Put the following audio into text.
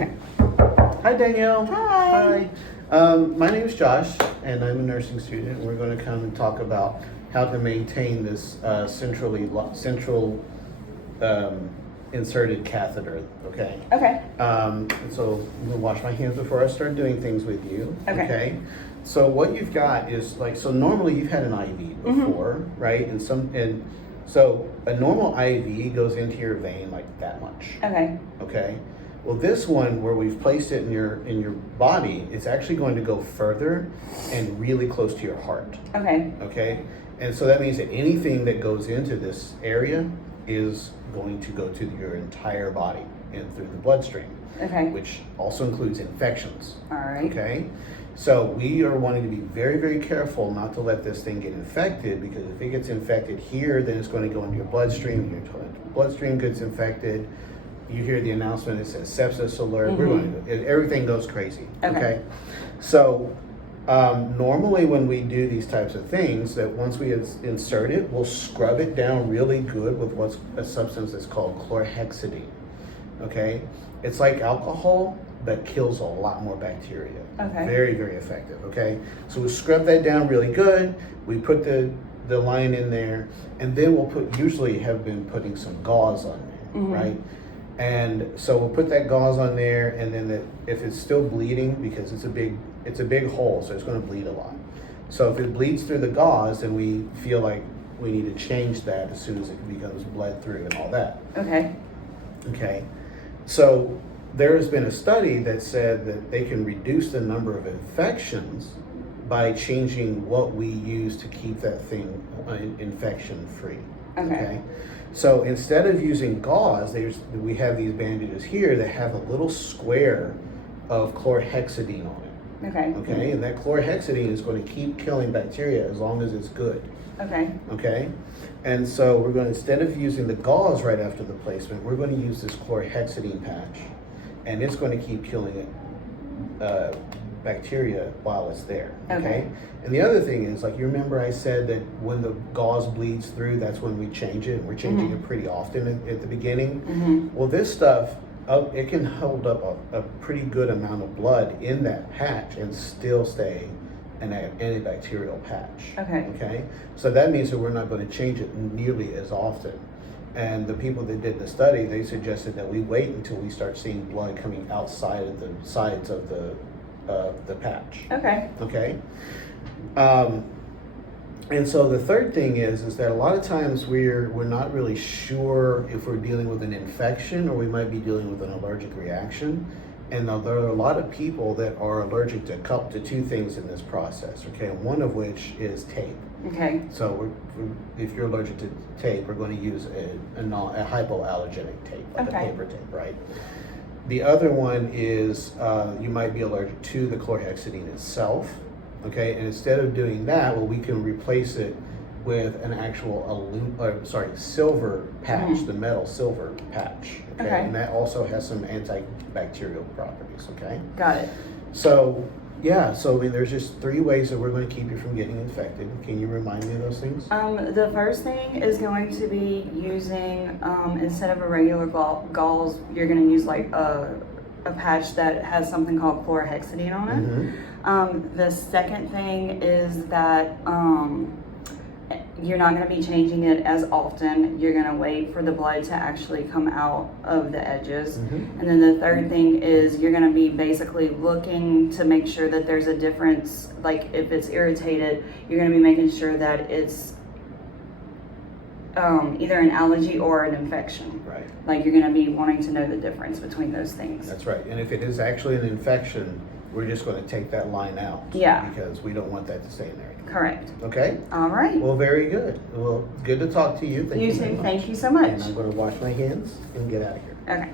Okay. Hi, Danielle. Hi. My name is Josh, and I'm a nursing student. We're going to come and talk about how to maintain this central inserted catheter. Okay. Okay. So I'm going to wash my hands before I start doing things with you. Okay. So what you've got is so normally you've had an IV before, right? And so a normal IV goes into your vein like that much. Okay. Okay. Well, this one where we've placed it in your body, it's actually going to go further and really close to your heart. Okay. Okay. And so that means that anything that goes into this area is going to go to your entire body and through the bloodstream. Okay. Which also includes infections. All right. Okay. So we are wanting to be very, very careful not to let this thing get infected, because if it gets infected here, then it's going to go into your bloodstream. Your bloodstream gets infected. You hear the announcement, it says sepsis alert. We're going to, everything goes crazy. Okay. So normally when we do these types of things, that once we insert it, we'll scrub it down really good with what's a substance that's called chlorhexidine. Okay. It's like alcohol, but kills a lot more bacteria. Okay. Very, very effective. Okay. So we'll scrub that down really good. We put the line in there, and then we'll usually have been putting some gauze on there, right? And so we'll put that gauze on there, and then if it's still bleeding, because it's a big hole, so it's going to bleed a lot. So if it bleeds through the gauze, then we feel like we need to change that as soon as it becomes bled through and all that. Okay. Okay. So there has been a study that said that they can reduce the number of infections by changing what we use to keep that thing infection free. Okay. So instead of using gauze, we have these bandages here that have a little square of chlorhexidine on it. Okay. Okay, and that chlorhexidine is going to keep killing bacteria as long as it's good. Okay. Okay, and so we're going to, instead of using the gauze right after the placement, we're going to use this chlorhexidine patch, and it's going to keep killing it. Bacteria while it's there. Okay. And the other thing is, like, you remember I said that when the gauze bleeds through, that's when we change it. We're changing it pretty often at the beginning. Well, this stuff, it can hold up a pretty good amount of blood in that patch and still stay an antibacterial patch. Okay. So that means that we're not going to change it nearly as often. And the people that did the study, they suggested that we wait until we start seeing blood coming outside of the sides of the patch. Okay. And so the third thing is that a lot of times we're not really sure if we're dealing with an infection or we might be dealing with an allergic reaction. And there are a lot of people that are allergic to two things in this process. Okay, one of which is tape. Okay. So if you're allergic to tape, we're going to use a hypoallergenic tape, like a paper tape, right? The other one is you might be allergic to the chlorhexidine itself, okay? And instead of doing that, well, we can replace it with an actual silver patch, the metal silver patch, okay? And that also has some antibacterial properties, okay? Got it. So, yeah, so I mean, there's just 3 ways that we're going to keep you from getting infected. Can you remind me of those things? The first thing is going to be using, instead of a regular gauze, you're going to use like a patch that has something called chlorhexidine on it. The second thing is that you're not going to be changing it as often. You're going to wait for the blood to actually come out of the edges. And then the third thing is you're going to be basically looking to make sure that there's a difference. Like if it's irritated, you're going to be making sure that it's either an allergy or an infection. Right. Like you're going to be wanting to know the difference between those things. That's right. And if it is actually an infection, we're just going to take that line out. Yeah. Because we don't want that to stay in there. Correct. Okay? All right. Well, very good. Well, good to talk to you. Thank you. You too. Thank you so much. And I'm going to wash my hands and get out of here. Okay.